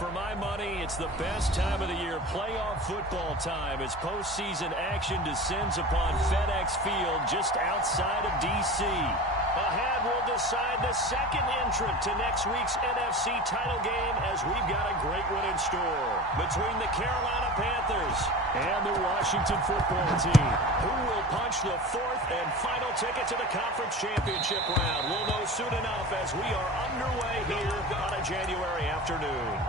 For my money, it's the best time of the year, playoff football time, as postseason action descends upon FedEx Field just outside of D.C. Ahead, we'll decide the second entrant to next week's NFC title game, as we've got a great one in store between the Carolina Panthers and the Washington football team. Who will punch the fourth and final ticket to the conference championship round? We'll know soon enough as we are underway here on a January afternoon.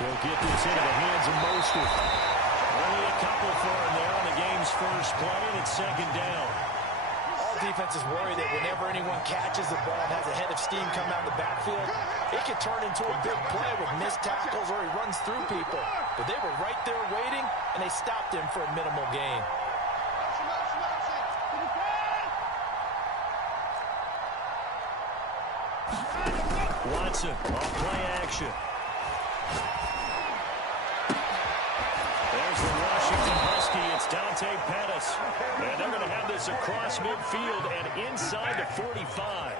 He'll get this into the hands of Mostert. Only a couple for him there on the game's first play, and it's second down. All defenses worry that whenever anyone catches the ball and has a head of steam come out of the backfield, it could turn into a big play with missed tackles or he runs through people. But they were right there waiting, and they stopped him for a minimal gain. Watson off play action. There's the Washington Husky. It's Dante Pettis. And they're going to have this across midfield and inside the 45.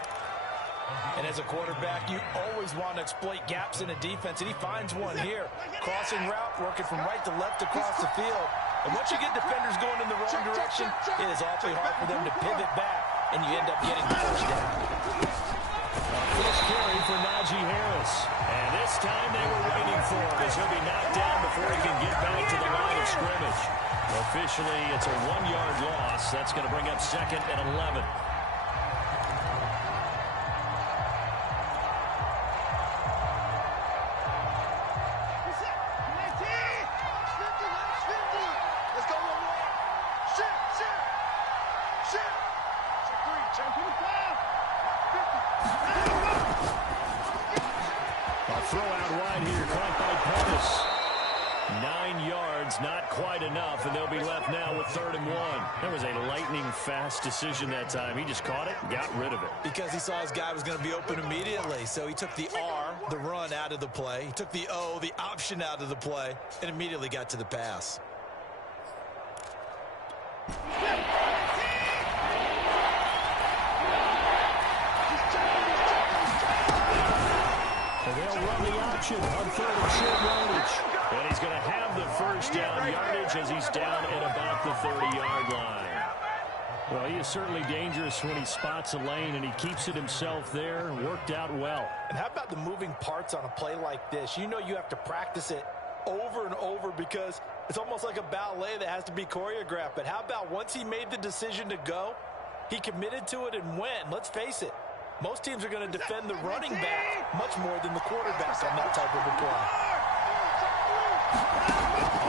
And as a quarterback, you always want to exploit gaps in a defense, and he finds one here. Crossing route, working from right to left across the field. And once you get defenders going in the wrong direction, it is awfully hard for them to pivot back, and you end up getting the first down. First carry for Najee Harris. And this time they were waiting for him as he'll be knocked down before he can get back to the line of scrimmage. Officially, it's a 1-yard loss. That's going to bring up second and 11. Throw out wide here, caught by Pettis. 9 yards, not quite enough, and they'll be left now with 3rd and 1. That was a lightning-fast decision that time. He just caught it and got rid of it. Because he saw his guy was going to be open immediately, so he took the R, the run, out of the play. He took the O, the option, out of the play, and immediately got to the pass. They'll run the option on 3rd and short yardage. And he's going to have the first down yardage as he's down at about the 30-yard line. Well, he is certainly dangerous when he spots a lane, and he keeps it himself there. Worked out well. And how about the moving parts on a play like this? You know you have to practice it over and over because it's almost like a ballet that has to be choreographed. But how about once he made the decision to go, he committed to it and went. Let's face it. Most teams are going to defend the running back much more than the quarterback on that type of a play.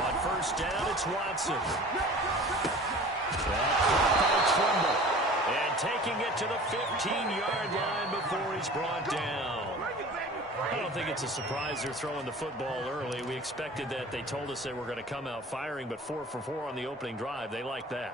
On first down, it's Watson. That caught by Trimble. And taking it to the 15-yard line before he's brought down. I don't think it's a surprise they're throwing the football early. We expected that. They told us they were going to come out firing, but 4 for 4 on the opening drive. They like that.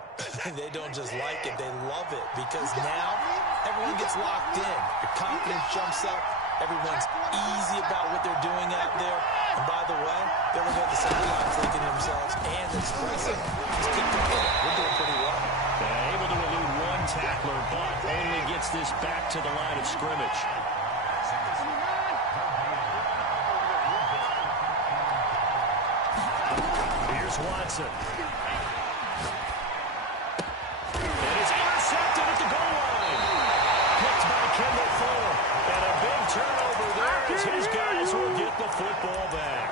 They don't just like it. They love it because now everyone gets locked in. The confidence jumps up. Everyone's easy about what they're doing out there. And by the way, they're looking at the sideline thinking to themselves, and expressing, just keep the ball. We're doing pretty well. Able to elude one tackler, but only gets this back to the line of scrimmage. Here's Watson. And it's intercepted at the goal line. Picked by Kendall Fuller. And a big turnover there as his guys will get the football back.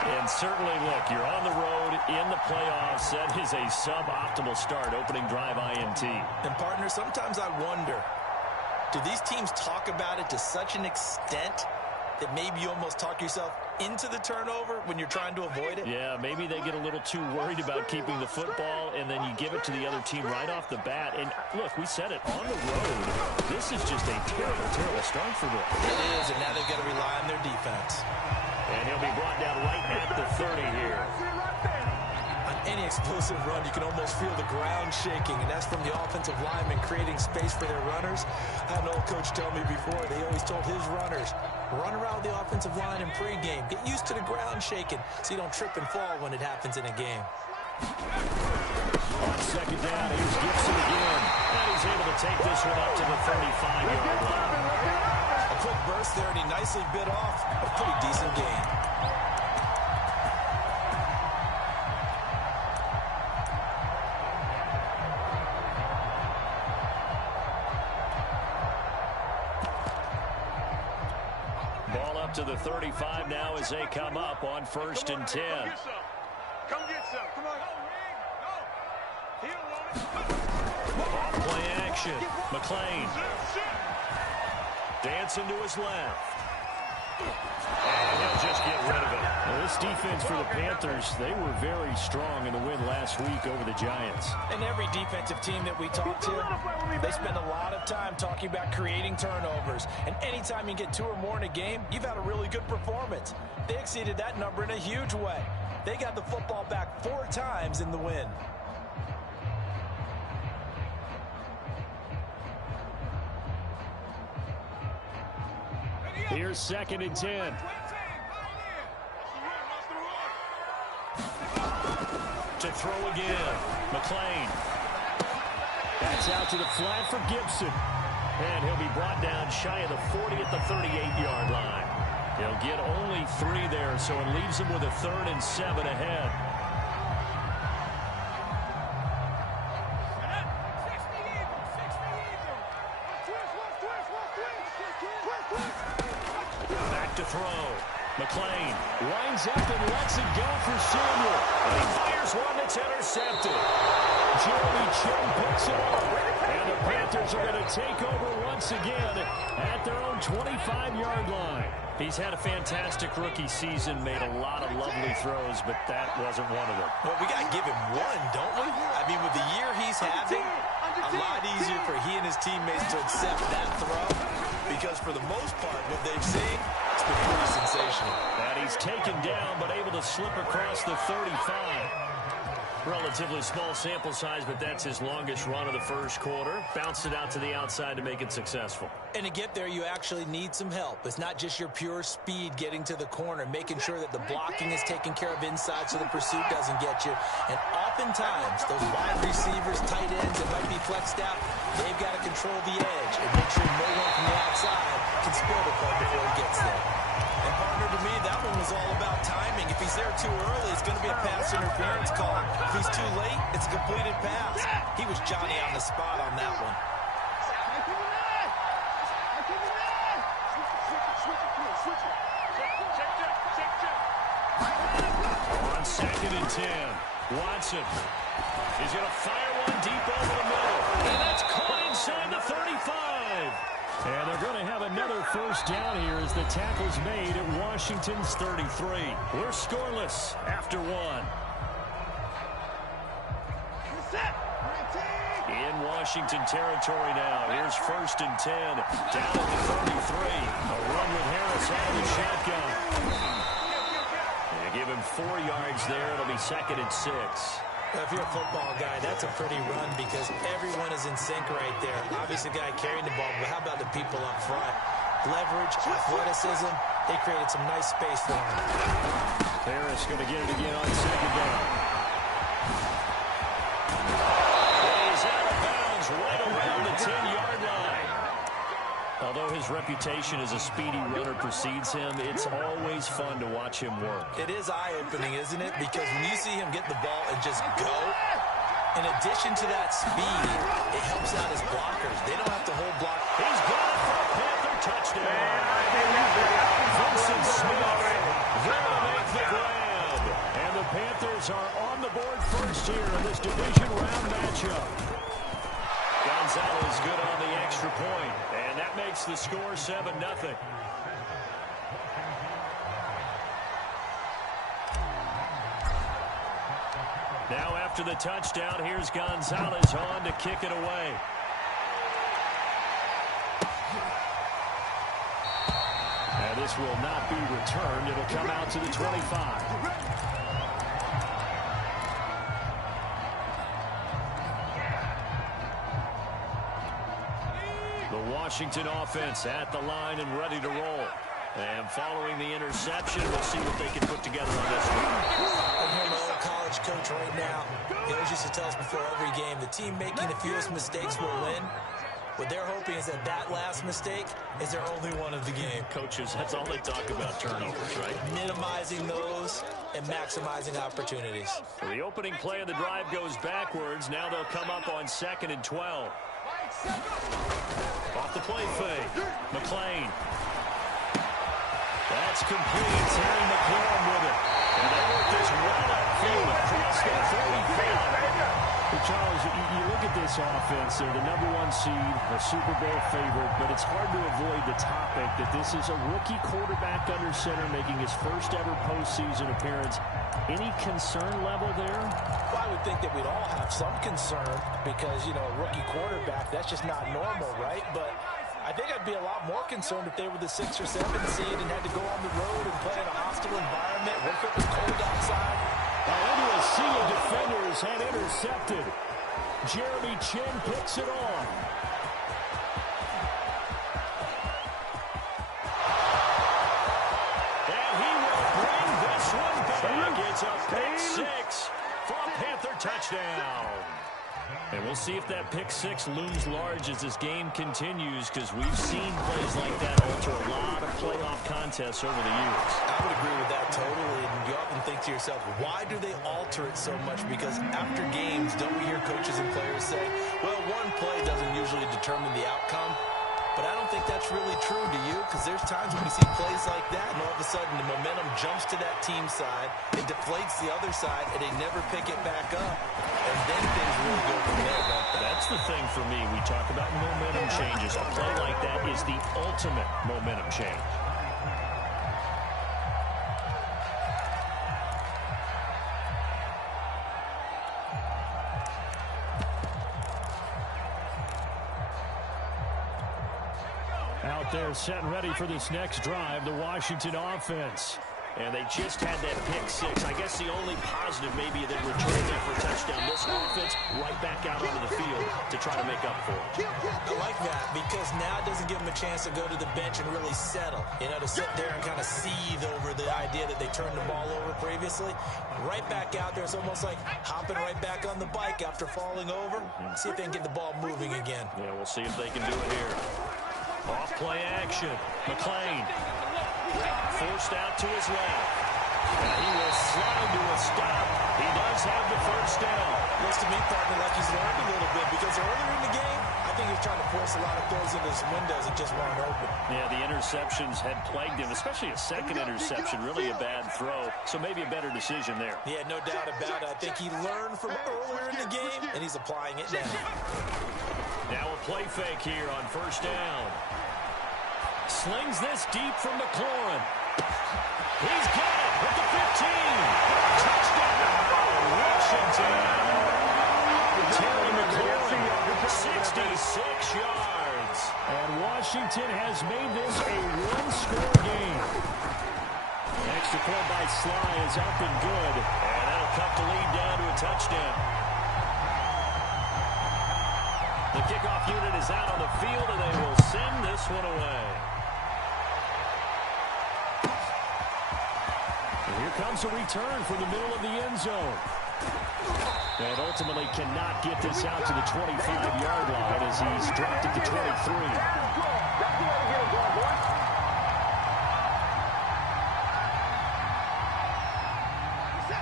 And certainly, look, you're on the road in the playoffs. That is a suboptimal start, opening drive INT. And, partner, sometimes I wonder, do these teams talk about it to such an extent that maybe you almost talk yourself into the turnover when you're trying to avoid it? Yeah, maybe they get a little too worried about keeping the football, and then you give it to the other team right off the bat. And look, we said it, on the road, this is just a terrible, terrible start for them. It is, and now they've got to rely on their defense. And he'll be brought down right at the 30 here. On any explosive run, you can almost feel the ground shaking, and that's from the offensive linemen creating space for their runners. I had an old coach tell me before, they always told his runners, run around the offensive line in pregame. Get used to the ground shaking so you don't trip and fall when it happens in a game. On second down, here's Gibson again. And he's able to take this one up to the 35-yard line. A quick burst there, and he nicely bit off a pretty decent gain. Ball up to the 35 now as they come up on 1st and 10. Come get some. Come on. Off play action. McLean. Dancing to his left. And he'll just get rid of it. Well, this defense for the Panthers, they were very strong in the win last week over the Giants. And every defensive team that we talk to, they spend a lot of time talking about creating turnovers. And anytime you get 2 or more in a game, you've had a really good performance. They exceeded that number in a huge way. They got the football back 4 times in the win. Here's 2nd and 10. To throw again. McLean. That's out to the flat for Gibson. And he'll be brought down shy of the 40 at the 38-yard line. He'll get only 3 there, so it leaves him with a 3rd and 7 ahead. Back to throw. McLean winds up and lets it go for Samuel. And he fires one that's intercepted. Jeremy Chin picks it up. And the Panthers are going to take over once again at their own 25-yard line. He's had a fantastic rookie season, made a lot of lovely throws, but that wasn't one of them. Well, we got to give him one, don't we? I mean, with the year he's having, a lot easier for he and his teammates to accept that throw, because for the most part, what they've seen, it's been pretty sensational. And he's taken down, but able to slip across the 35. Relatively small sample size, but that's his longest run of the first quarter. Bounced it out to the outside to make it successful. And to get there, you actually need some help. It's not just your pure speed getting to the corner, making sure that the blocking is taken care of inside so the pursuit doesn't get you. And oftentimes, those wide receivers, tight ends that might be flexed out, they've got to control the edge and make sure no one from the outside can spoil the play before he gets there. And partner, to me, that one was all about timing. If he's there too early, it's going to be a pass interference call. If he's too late, it's a completed pass. He was Johnny on the spot on that one. On 2nd and 10, Watson is going to fire one deep over the middle. And that's caught inside the 35. And they're going to have another first down here as the tackle's made at Washington's 33. We're scoreless after 1. In Washington territory now. Here's 1st and 10. Down at the 33. A run with Harris out of the shotgun. And give him 4 yards there. It'll be 2nd and 6. If you're a football guy, that's a pretty run because everyone is in sync right there. Obviously, the guy carrying the ball, but how about the people up front? Leverage, athleticism, they created some nice space for him. Harris going to get it again on 2nd down. He's out of bounds right around the 10-yard line. Although his reputation as a speedy runner precedes him, it's always fun to watch him work. It is eye-opening, isn't it? Because when you see him get the ball and just go, in addition to that speed, it helps out his blockers. They don't have to hold block. He's got it for a Panther touchdown. Vincent Smith there to make the grab. And the Panthers are on the board first here in this division round matchup. Gonzalez good on the extra point, and that makes the score 7-0. Now after the touchdown, here's Gonzalez on to kick it away. And this will not be returned. It'll come out to the 25. The Washington offense at the line and ready to roll. And following the interception, we'll see what they can put together on this one. I'm hearing my old college coach right now. He always used to tell us before every game, the team making the fewest mistakes will win. What they're hoping is that that last mistake is their only one of the game. Coaches, that's all they talk about, turnovers, right? Minimizing those and maximizing opportunities. The opening play of the drive goes backwards. Now they'll come up on 2nd and 12. Off the play fake. McLean. That's complete. Terry McLaurin with it. And they work this well upfield across the 45. Well, Charles, you look at this offense. They're the #1 seed, a Super Bowl favorite, but it's hard to avoid the topic that this is a rookie quarterback under center making his first ever postseason appearance. Any concern level there? Well, I would think that we'd all have some concern because, you know, a rookie quarterback, that's just not normal, right? But I think I'd be a lot more concerned if they were the 6 or 7 seed and had to go on the road and play in a hostile environment, work up the cold outside. Into a sea of defenders had intercepted. Jeremy Chin picks it off. And he will bring this one back. It's a pick 6 for a Panther touchdown. And we'll see if that pick 6 looms large as this game continues, because we've seen plays like that alter a lot of playoff contests over the years. I would agree with that totally. And you often think to yourself, why do they alter it so much? Because after games, don't we hear coaches and players say, well, one play doesn't usually determine the outcome. But I don't think that's really true, do you? Because there's times when we see plays like that, and all of a sudden the momentum jumps to that team side, it deflates the other side, and they never pick it back up. And then things really go from there, don't they? That's the thing for me. We talk about momentum changes. A play like that is the ultimate momentum change. Out there set and ready for this next drive, the Washington offense. And they just had that pick 6. I guess the only positive maybe that returned that for a touchdown. This offense right back out onto the field to try to make up for it. I like that because now it doesn't give them a chance to go to the bench and really settle. You know, to sit there and kind of seethe over the idea that they turned the ball over previously. Right back out there, it's almost like hopping right back on the bike after falling over. See if they can get the ball moving again. Yeah, we'll see if they can do it here. Off play action. McLean. Forced out to his left. And he will slide to a stop. He does have the first down. Looks to me, partner, like he's learned a little bit because earlier in the game, I think he was trying to force a lot of throws into his windows and just weren't open. Yeah, the interceptions had plagued him, especially a second interception, really a bad throw. So maybe a better decision there. Yeah, no doubt about it. I think he learned from earlier in the game, and he's applying it now. Now a play fake here on first down. Slings this deep from McLaurin. He's got it at the 15. Touchdown, Washington. Terry McLaurin, 66 yards. And Washington has made this a one-score game. Extra point by Sly is up and good. And that'll cut the lead down to a touchdown. The kickoff unit is out on the field, and they will send this one away. Here comes a return from the middle of the end zone. And ultimately cannot get this out to the 25-yard line as he's dropped at the 23.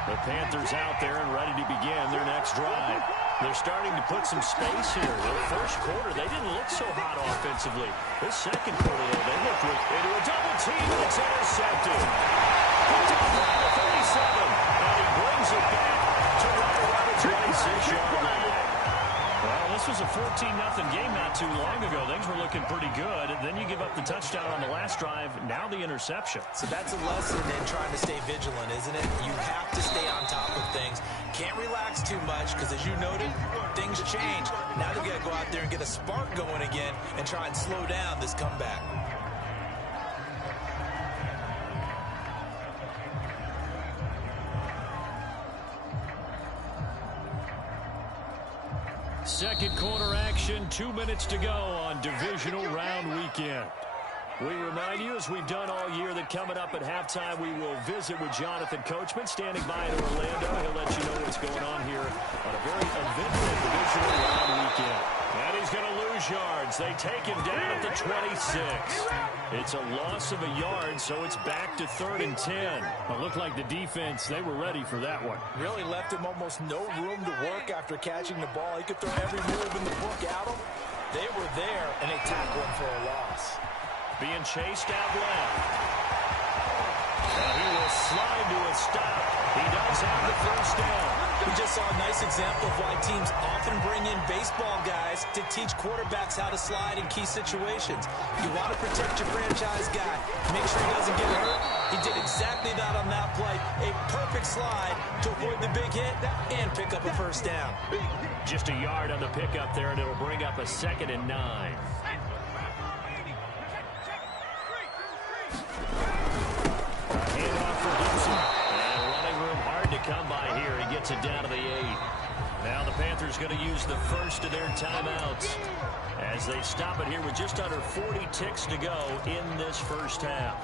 The Panthers out there and ready to begin their next drive. They're starting to put some space here. Their first quarter, they didn't look so hot offensively. This second quarter, though, they looked into a double team, and it's intercepted. Picked up around the 37, and he brings it back to right around the 26-yard line. Well, this was a 14-0 game not too long ago. Things were looking pretty good. And then you give up the touchdown on the last drive. Now the interception. So that's a lesson in trying to stay vigilant, isn't it? You have to stay on top of things. Can't relax too much because, as you noted, things change. Now they've got to go out there and get a spark going again and try and slow down this comeback. Second quarter action, 2 minutes to go on Divisional Round Weekend. We remind you, as we've done all year, that coming up at halftime, we will visit with Jonathan Coachman, standing by in Orlando. He'll let you know what's going on here on a very eventful Divisional Round Weekend. And he's going to lose yards. They take him down at the 26. It's a loss of a yard, so it's back to 3rd and 10. It looked like the defense, they were ready for that one. Really left him almost no room to work after catching the ball. He could throw every move in the book at him. They were there, and they tackled him for a loss. Being chased out left. And he will slide to a stop. He does have the first down. We just saw a nice example of why teams often bring in baseball guys to teach quarterbacks how to slide in key situations. You want to protect your franchise guy. Make sure he doesn't get hurt. He did exactly that on that play. A perfect slide to avoid the big hit and pick up a first down. Just a yard on the pickup there, and it'll bring up a 2nd and 9. Come by here. He gets it down to the 8. Now the Panthers going to use the first of their timeouts as they stop it here with just under 40 ticks to go in this first half.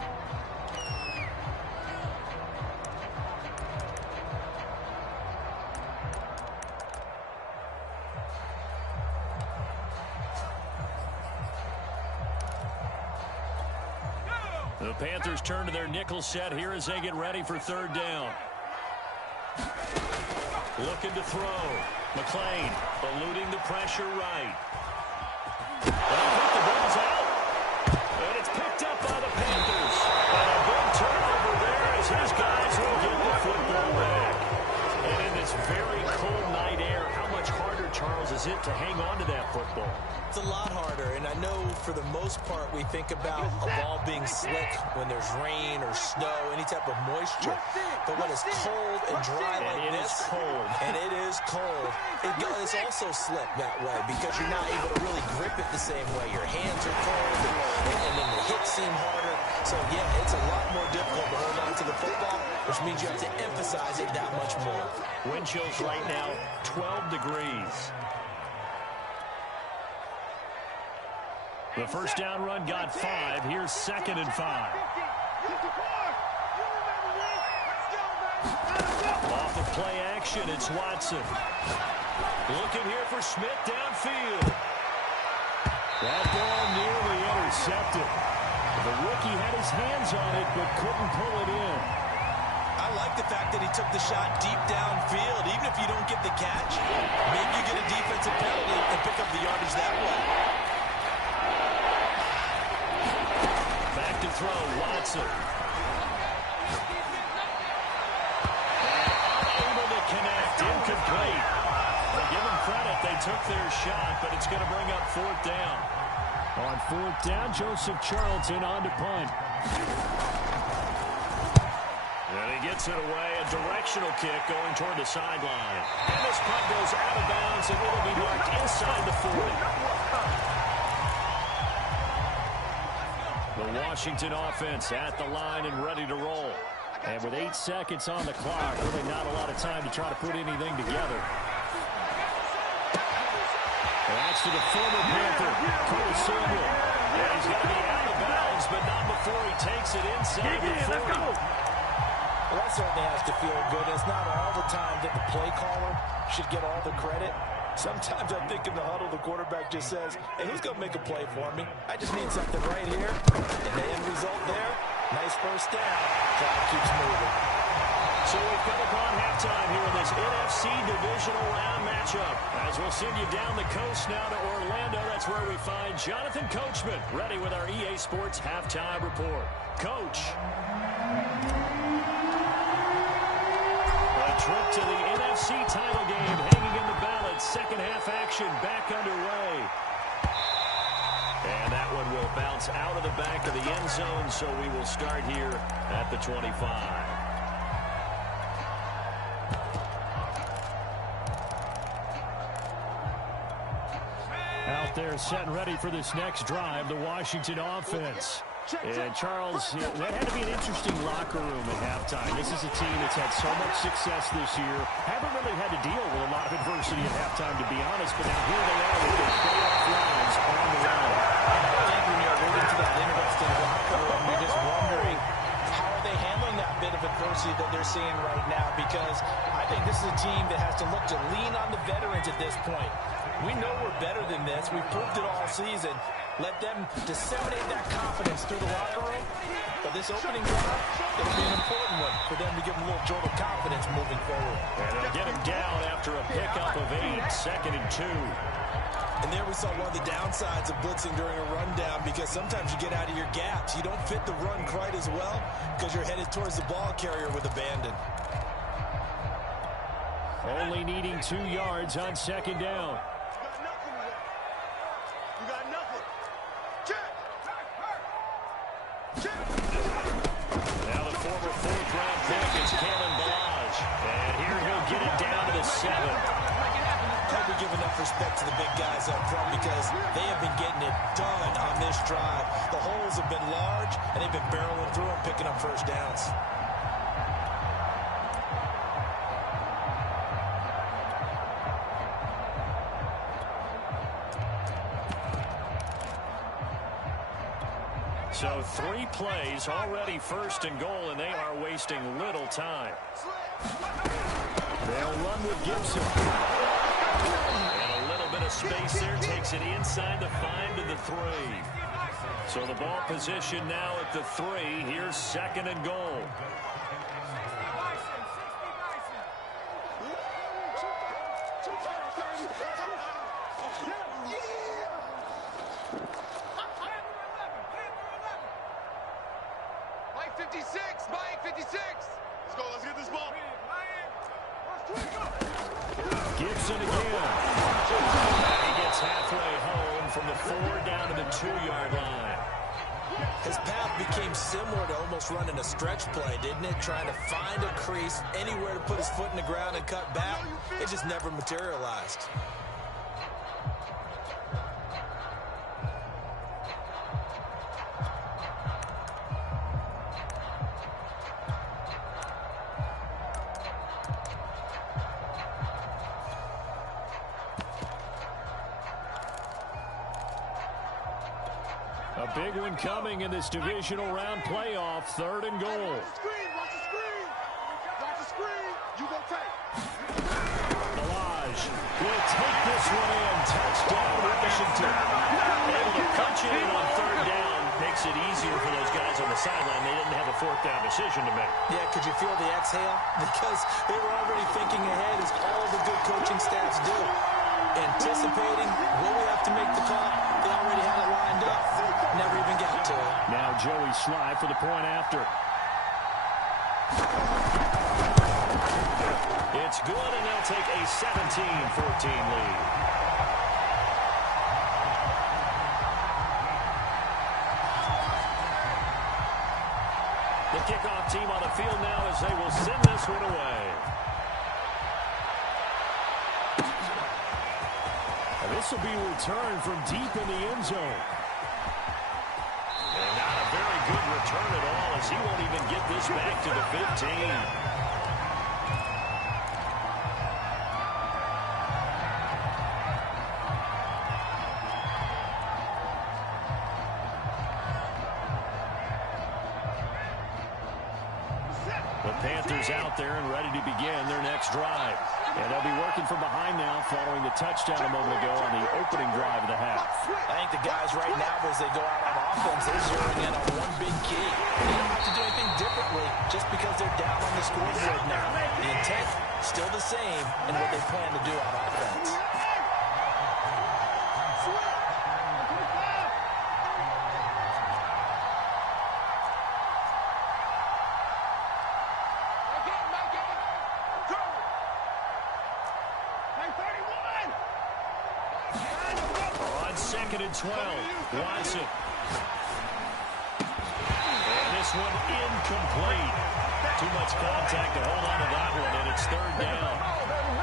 The Panthers turn to their nickel set here as they get ready for 3rd down. Looking to throw. McLean eluding the pressure right. And I think the ball's out. And it's picked up by the Panthers. And a big turnover there as his guys will get the football back. And in this very cold night air, how much harder, Charles, is it to hang on to that football? It's a lot harder, and I know for the most part we think about a ball being slick when there's rain or snow, any type of moisture. But when it's cold and dry like this, and it is cold, it's also slick that way because you're not able to really grip it the same way. Your hands are cold, and then the hits seem harder. So, yeah, it's a lot more difficult to hold on to the football, which means you have to emphasize it that much more. Wind chills right now, 12 degrees. The first down run got 5. Here's 2nd and 5. Off of play action, it's Watson. Looking here for Smith downfield. That ball nearly intercepted. The rookie had his hands on it but couldn't pull it in. I like the fact that he took the shot deep downfield. Even if you don't get the catch, maybe you get a defensive penalty and pick up the yardage that way. Back to throw, Watson. Unable to connect, incomplete. Well, give them credit, they took their shot, but it's going to bring up 4th down. On 4th down, Joseph Charlton on to punt. And he gets it away, a directional kick going toward the sideline. And this punt goes out of bounds, and it'll be marked inside the 40. The Washington offense at the line and ready to roll. And with 8 seconds on the clock, really not a lot of time to try to put anything together. That's to the former Panther, Cole Samuel. And he's going to be out of bounds, but not before he takes it inside the 40. Well, that certainly has to feel good. It's not all the time that the play caller should get all the credit. Sometimes I think in the huddle, the quarterback just says, hey, who's going to make a play for me? I just need something right here. And the end result there, nice first down. Clock keeps moving. So we've come upon halftime here in this NFC Divisional Round matchup. As we'll send you down the coast now to Orlando, that's where we find Jonathan Coachman, ready with our EA Sports Halftime Report. Coach. A trip to the NFC title game hanging in the balance. Second half action back underway. And that one will bounce out of the back of the end zone, so we will start here at the 25. Out there set and ready for this next drive, the Washington offense. And Charles, that had to be an interesting locker room at halftime. This is a team that's had so much success this year. Haven't really had to deal with a lot of adversity at halftime, to be honest. But now here they are with their playoff lives on the line. I think when you're alluding to that interesting locker room, you're just wondering how are they handling that bit of adversity that they're seeing right now? Because I think this is a team that has to look to lean on the veterans at this point. We know we're better than this. We've proved it all season. Let them disseminate that confidence through the locker room. But this opening drive, it'll be an important one for them to give them a little jolt of confidence moving forward. And they'll get him down after a pickup of 8, 2nd and 2. And there we saw one of the downsides of blitzing during a rundown, because sometimes you get out of your gaps. You don't fit the run quite as well because you're headed towards the ball carrier with abandon. Only needing 2 yards on 2nd down. Now the former 4th-round pick is Kalen Balaj. And here he'll get it down to the 7. Hope we give enough respect to the big guys up front, because they have been getting it done on this drive. The holes have been large, and they've been barreling through and picking up first downs. So 3 plays, already 1st and goal, and they are wasting little time. They'll run with Gibson. And a little bit of space there, takes it inside the 5 to the 3. So the ball position now at the 3. Here's 2nd and goal. Gibson again. He gets halfway home from the 4 down to the 2-yard line. His path became similar to almost running a stretch play, didn't it? Trying to find a crease, anywhere to put his foot in the ground and cut back. It just never materialized. A big one coming in this divisional round playoff, 3rd and goal. Balaj will take this one in. Touchdown, Washington. Able to punch it in on 3rd down. Makes it easier for those guys on the sideline. They didn't have a 4th down decision to make. Yeah, could you feel the exhale? Because they were already thinking ahead, as all the good coaching staffs do. Anticipating, will we have to make the call? They already had it lined up. Never even got to it. Now Joey Slye for the point after. It's good, and they'll take a 17-14 lead. The kickoff team on the field now as they will send this one away. And this will be returned from deep in the end zone. And not a very good return at all, as he won't even get this back to the 15. The Panthers out there and ready to begin their next drive. And they'll be working from behind now following the touchdown a moment ago on the opening drive of the half. I think the guys right now, as they go out on offense, they're zeroing in on one big key. They don't have to do anything differently just because they're down on the scoreboard now. The intent, still the same in what they plan to do on offense. 2nd and 12. Watson. And this one incomplete. Too much contact to hold on to that one, and it's 3rd down.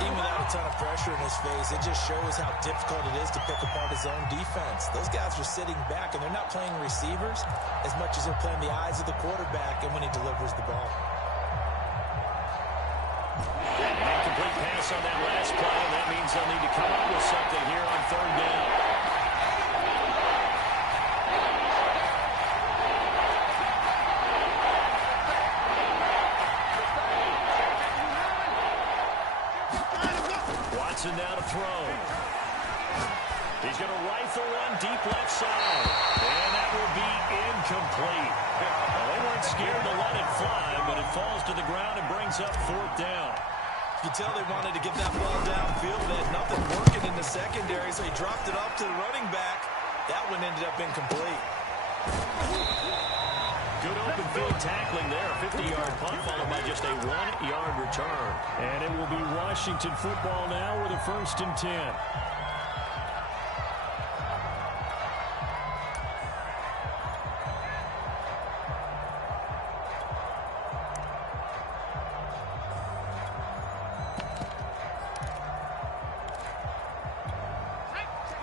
Even without a ton of pressure in his face, it just shows how difficult it is to pick apart his own defense. Those guys are sitting back, and they're not playing receivers as much as they're playing the eyes of the quarterback and when he delivers the ball. An incomplete pass on that last play, and that means they'll need to come up with something here on 3rd down. Watson now to throw. He's going to rifle one deep left side. And that will be incomplete. Well, they weren't scared to let it fly, but it falls to the ground and brings up 4th down. You can tell they wanted to get that ball downfield. They had nothing working in the secondary, so he dropped it off to the running back. That one ended up incomplete. Good open field tackling there. 50-yard punt followed by just a 1-yard return. And it will be Washington football now with a 1st and 10.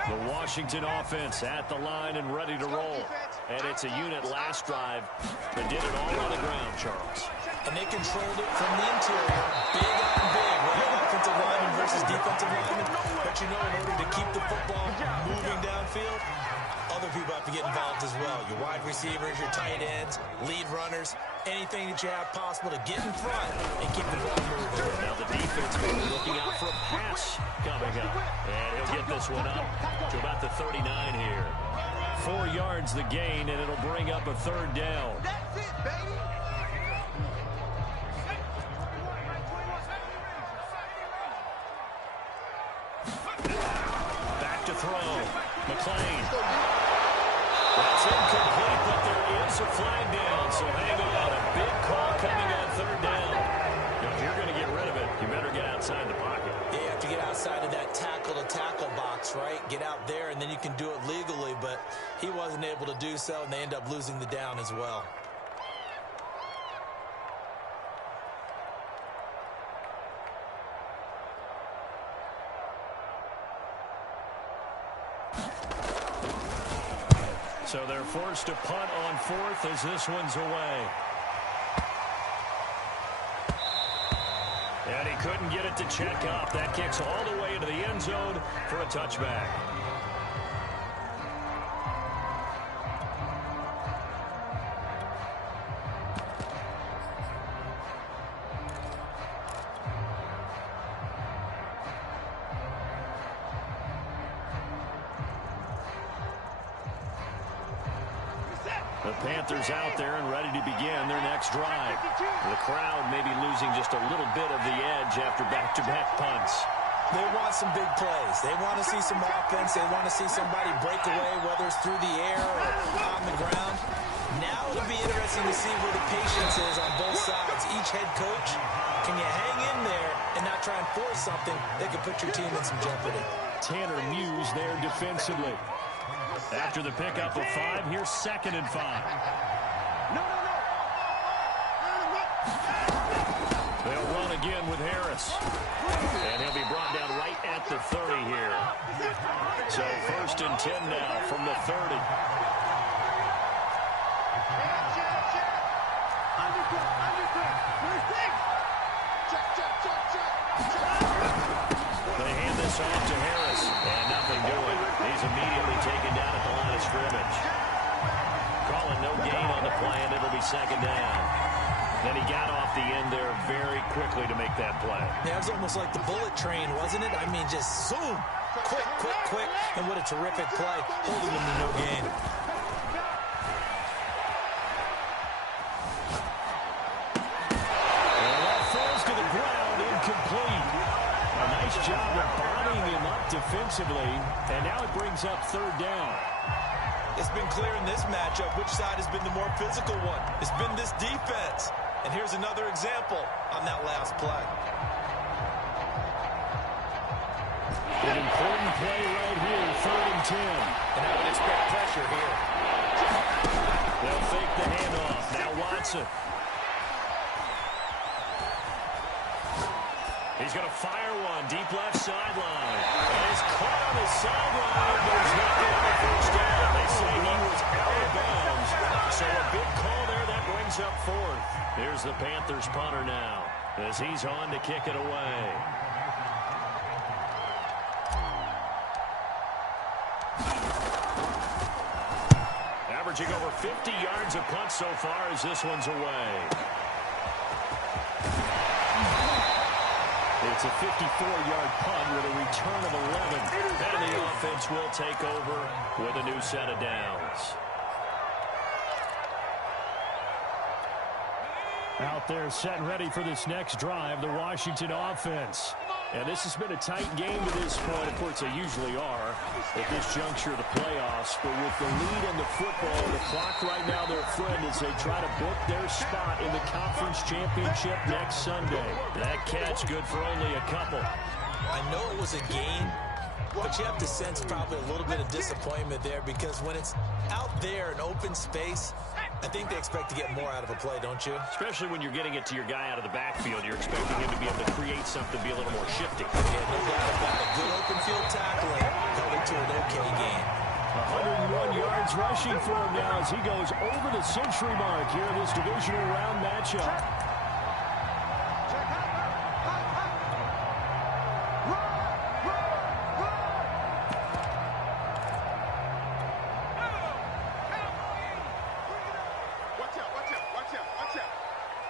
The Washington offense at the line and ready to roll. And it's a unit last drive that did it all on the ground, Charles. And they controlled it from the interior. Big on big, right? Offensive lineman versus defensive lineman. But you know, in order to keep the football moving downfield, other people have to get involved as well. Your wide receivers, your tight ends, lead runners, anything that you have possible to get in front and keep the ball moving. Now the defense will be looking out for a pass coming up. And he'll get this one up to about the 39 here. 4 yards the gain, and it'll bring up a 3rd down. That's it, baby. Back to throw. McClain. That's incomplete, but there is a flag down, so hang on. A big call coming on 3rd down. Now, if you're going to get rid of it, you better get outside the pocket. Yeah, you have to get outside of that tackle-to-tackle box, right? Get out there, and then you can do it legally, but he wasn't able to do so, and they end up losing the down as well. So they're forced to punt on 4th as this one's away. And he couldn't get it to check up. That kicks all the way into the end zone for a touchback. The Panthers out there and ready to begin their next drive. The crowd may be losing just a little bit of the edge after back-to-back punts. They want some big plays. They want to see some offense. They want to see somebody break away, whether it's through the air or on the ground. Now it'll be interesting to see where the patience is on both sides. Each head coach, can you hang in there and not try and force something that could put your team in some jeopardy? Tanner Muse there defensively. After the pickup of 5, here's 2nd and 5. They'll run again with Harris. And he'll be brought down right at the 30 here. So 1st and 10 now from the 30. They hand this off to Harris. And nothing doing. He's immediately taken down at the line of scrimmage. Calling no gain on the play, and it'll be 2nd down. Then he got off the end there very quickly to make that play. Yeah, it was almost like the bullet train, wasn't it? I mean, just zoom. Quick, quick, quick. And what a terrific play. Holding him to no gain. And that falls to the ground, incomplete. A nice job of bombing him up defensively, and now it brings up 3rd down. It's been clear in this matchup which side has been the more physical one. It's been this defense. And here's another example on that last play. It important play right here, 3rd and 10. And I would expect pressure here. They'll fake the handoff. Now Watson. He's going to fire one deep left sideline. And it's caught on the sideline, but he's not getting the first down. They say he was out of bounds. So a big call there. That brings up 4th. Here's the Panthers punter now as he's on to kick it away. Averaging over 50 yards a punt so far as this one's away. It's a 54-yard punt with a return of 11. And the offense will take over with a new set of downs. Out there set and ready for this next drive, the Washington offense. And this has been a tight game to this point. Of course, they usually are at this juncture of the playoffs. But with the lead in the football, the clock right now, their friend, as they try to book their spot in the conference championship next Sunday. That catch good for only a couple. I know it was a gain, but you have to sense probably a little bit of disappointment there because when it's out there in open space, I think they expect to get more out of a play, don't you? Especially when you're getting it to your guy out of the backfield. You're expecting him to be able to create something, be a little more shifty. Yeah, no doubt about it. Good open field tackling held it to an okay game. 101 yards rushing for him now as he goes over the century mark here in this divisional round matchup.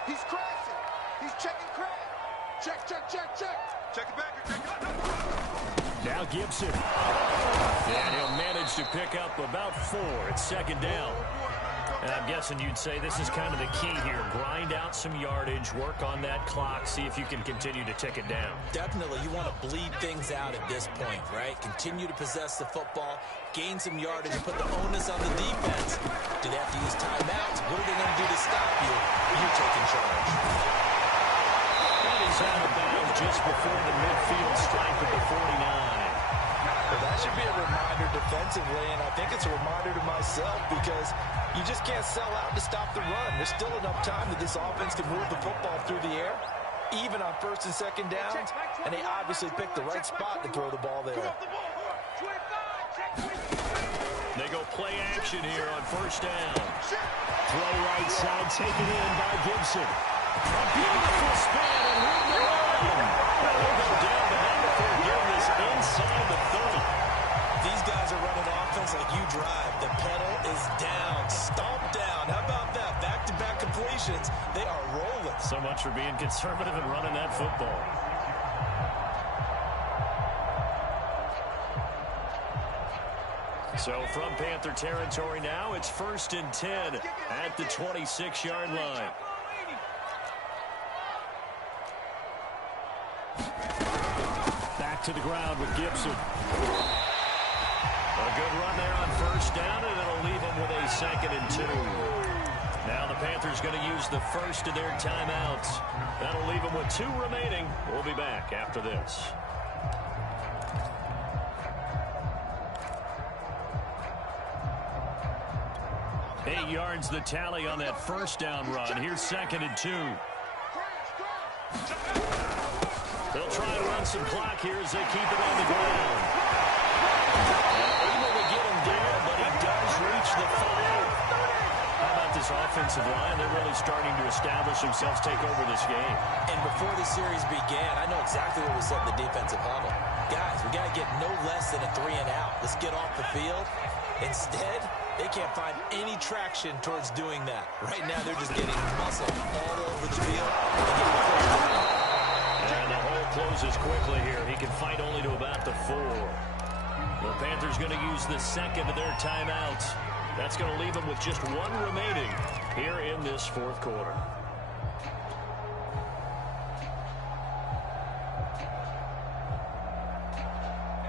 He's crashing. He's checking crack. Check. Check it back. Now Gibson. And he'll manage to pick up about 4. It's 2nd down. And I'm guessing you'd say this is kind of the key here. Grind out some yardage, work on that clock, see if you can continue to tick it down. Definitely, you want to bleed things out at this point, right? Continue to possess the football, gain some yardage, and put the onus on the defense. Do they have to use timeouts? What are they going to do to stop you? You're taking charge. And he's out of bounds just before the midfield strike of the 49. Well, that should be a reminder defensively, and I think it's a reminder to myself because you just can't sell out to stop the run. There's still enough time that this offense can move the football through the air, even on 1st and 2nd downs, and they obviously picked the right spot to throw the ball there. They go play action here on 1st down. Throw right side taken in by Gibson. A beautiful spin and room to run. They'll go down to have the forgiveness inside the 30. These guys are running offense like you drive. The pedal is down, stomped down. How about that? Back-to-back completions. They are rolling. So much for being conservative and running that football. So from Panther territory now, it's 1st and 10 at the 26-yard line. Back to the ground with Gibson. A good run there on 1st down, and it'll leave them with a 2nd and 2. Now the Panthers going to use the first of their timeouts. That'll leave them with 2 remaining. We'll be back after this. Eight yards the tally on that 1st down run. Here's 2nd and 2. They'll try to run some clock here as they keep it on the ground. Able to get him down, but he does reach the 5. How about this offensive line? They're really starting to establish themselves, take over this game. And before the series began, I know exactly what we said in the defensive huddle. Guys, we got to get no less than a 3 and out. Let's get off the field. Instead, they can't find any traction towards doing that. Right now, they're just getting muscle all over the field. And the hole closes quickly here. He can fight only to about the 4. The Panthers going to use the 2nd of their timeouts. That's going to leave them with just 1 remaining here in this 4th quarter.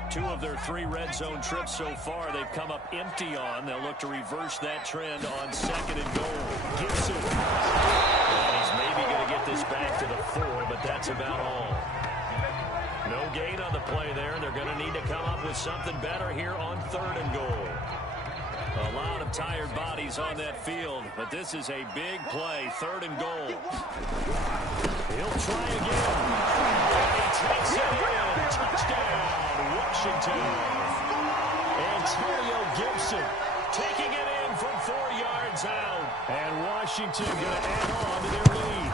Two of their 3 red zone trips so far, they've come up empty on. They'll look to reverse that trend on 2nd and goal. Gibson. And he's maybe going to get this back to the 4, but that's about all. No gain on the play there. They're going to need to come up with something better here on 3rd and goal. A lot of tired bodies on that field, but this is a big play. 3rd and goal. He'll try again. And he takes it in. Touchdown, Washington. Antonio Gibson taking it in from 4 yards out. And Washington going to add on to their lead.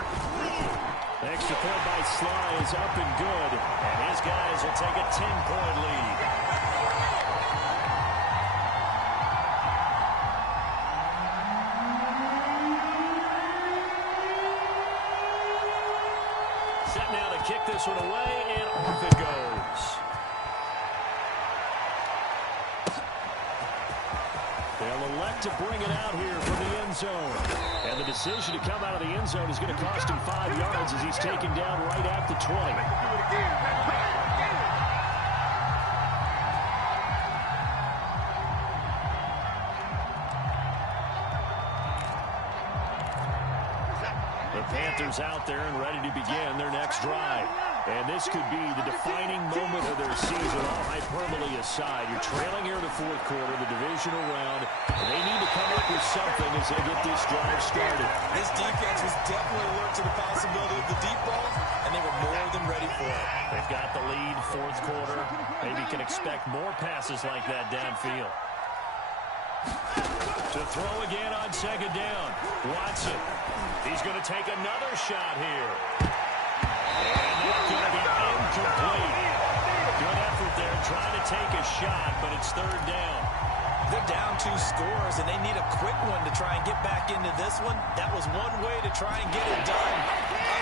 Extra point by Sly is up and good. And his guys will take a 10-point lead. Set now to kick this one away, and off it goes. They'll elect to bring it out here from the end zone. And the decision to come out of the end zone is going to cost him 5 yards as he's taken down right at the 20. Panthers out there and ready to begin their next drive. And this could be the defining moment of their season, all hyperbole aside. You're trailing here in the 4th quarter, the divisional round, and they need to come up with something as they get this drive started. This defense was definitely alert to the possibility of the deep ball, and they were more than ready for it. They've got the lead, 4th quarter. Maybe can expect more passes like that downfield. To throw again on 2nd down. Watson. He's going to take another shot here. And that's going to be incomplete. Good effort there trying to take a shot, but it's 3rd down. They're down 2 scores, and they need a quick one to try and get back into this one. That was one way to try and get it done.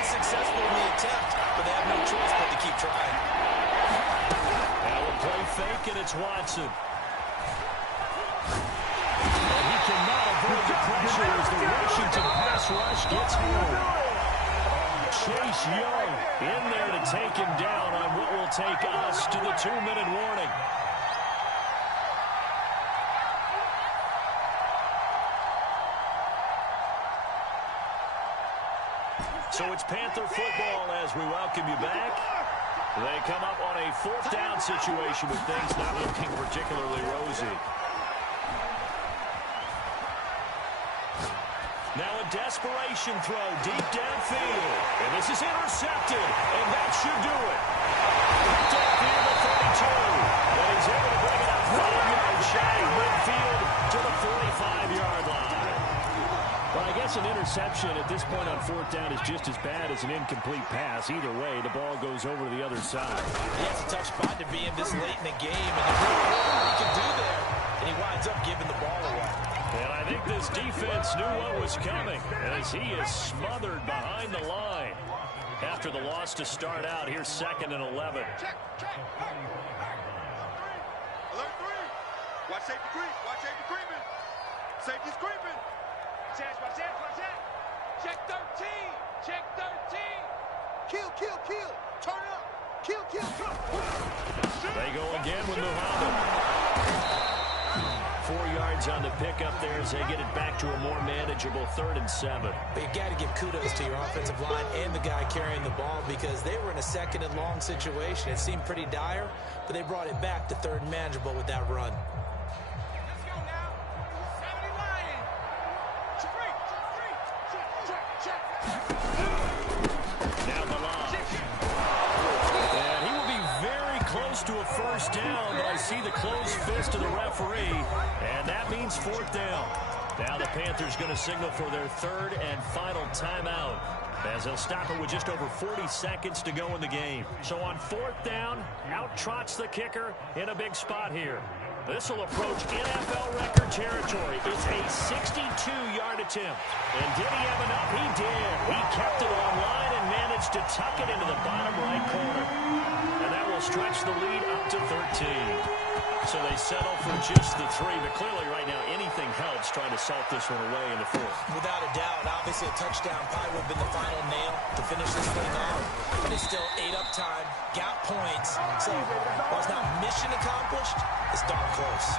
Unsuccessful in the attempt, but they have no choice but to keep trying. Now a play fake, and it's Watson. Cannot avoid the pressure as the Washington pass rush gets home. Chase Young in there to take him down on what will take us to the 2-minute warning. So it's Panther football as we welcome you back. They come up on a 4th down situation with things not looking particularly rosy. Now a desperation throw deep downfield. And this is intercepted. And that should do it. Downfield at 32. And he's able to bring it up 5 yards shy midfield to the 45-yard line. Well, I guess an interception at this point on 4th down is just as bad as an incomplete pass. Either way, the ball goes over to the other side. Yeah, it's a tough spot to be in this late in the game. And there's what he can do there. And he winds up giving the ball away. And I think this defense knew what was coming as he is smothered behind the line. After the loss to start out, here's 2nd and 11. Check. Alert 3. Watch safety creep. Watch safety creeping. Safety's creeping. Watch that. Check 13. Check 13. Kill. Turn up. Kill. They go again with Muhammad. 4 yards on the pickup there as they get it back to a more manageable 3rd and 7. But you've got to give kudos to your offensive line and the guy carrying the ball because they were in a 2nd and long situation. It seemed pretty dire, but they brought it back to 3rd and manageable with that run. Let's go now. 70 Lion. Check. Now the line. And he will be very close to a 1st down, but I see the closed fist of the referee, and that means 4th down. Now the Panthers going to signal for their 3rd and final timeout as they'll stop it with just over 40 seconds to go in the game. So on 4th down, out trots the kicker in a big spot here. This will approach NFL record territory. It's a 62-yard attempt. And did he have enough? He did. He kept it online and managed to tuck it into the bottom right corner. And that will stretch the lead up to 13. So they settle for just the 3. But clearly right now anything helps trying to salt this one away in the 4th. Without a doubt, obviously a touchdown probably would have been the final nail to finish this thing off. But it's still 8 up time, got points. So while it's not mission accomplished, it's darn close.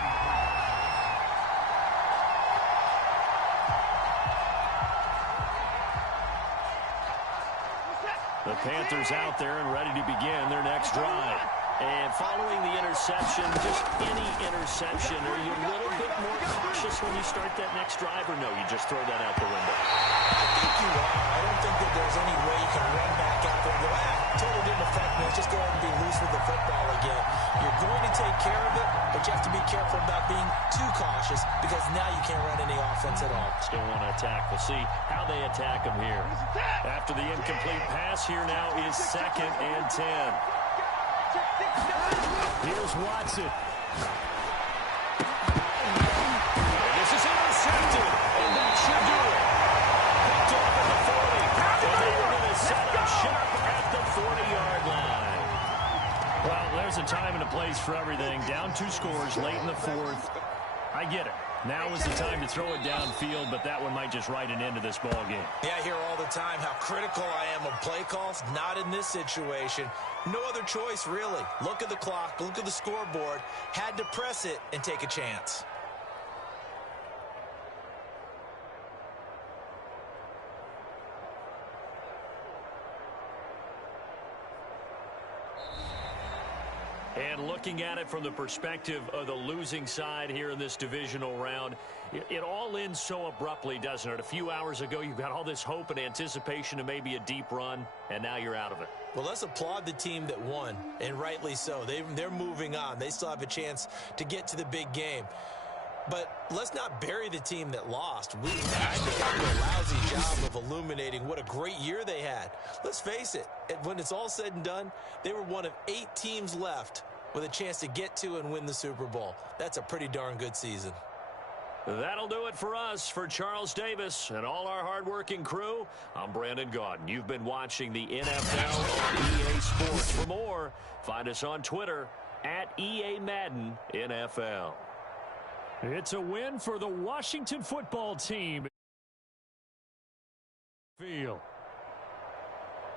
The Panthers out there and ready to begin their next drive. And following the interception, just any interception, are you a little bit more cautious when you start that next drive, or no, you just throw that out the window? I think you are. I don't think that there's any way you can run back out there and go, totally didn't affect me. Let's just go ahead and be loose with the football again. You're going to take care of it, but you have to be careful about being too cautious because now you can't run any offense at all. Still want to attack. We'll see how they attack them here. After the incomplete pass, here now is 2nd and 10. Here's Watson. This is intercepted, and that should do it. Picked off at the 40, and they were going to set up shop at the 40-yard line. Well, there's a time and a place for everything. Down 2 scores late in the 4th. I get it. Now is the time to throw it downfield, but that one might just write an end to this ball game. Yeah, I hear all the time how critical I am of play calls. Not in this situation. No other choice, really. Look at the clock, look at the scoreboard. Had to press it and take a chance. And looking at it from the perspective of the losing side here in this divisional round, it all ends so abruptly, doesn't it? A few hours ago, you've got all this hope and anticipation of maybe a deep run, and now you're out of it. Well, let's applaud the team that won, and rightly so. They're moving on. They still have a chance to get to the big game. But let's not bury the team that lost. I think I did a lousy job of illuminating what a great year they had. Let's face it, when it's all said and done, they were one of 8 teams left with a chance to get to and win the Super Bowl. That's a pretty darn good season. That'll do it for us. For Charles Davis and all our hardworking crew, I'm Brandon Gaudin. You've been watching the NFL on EA Sports. For more, find us on Twitter at EA Madden NFL. It's a win for the Washington football team.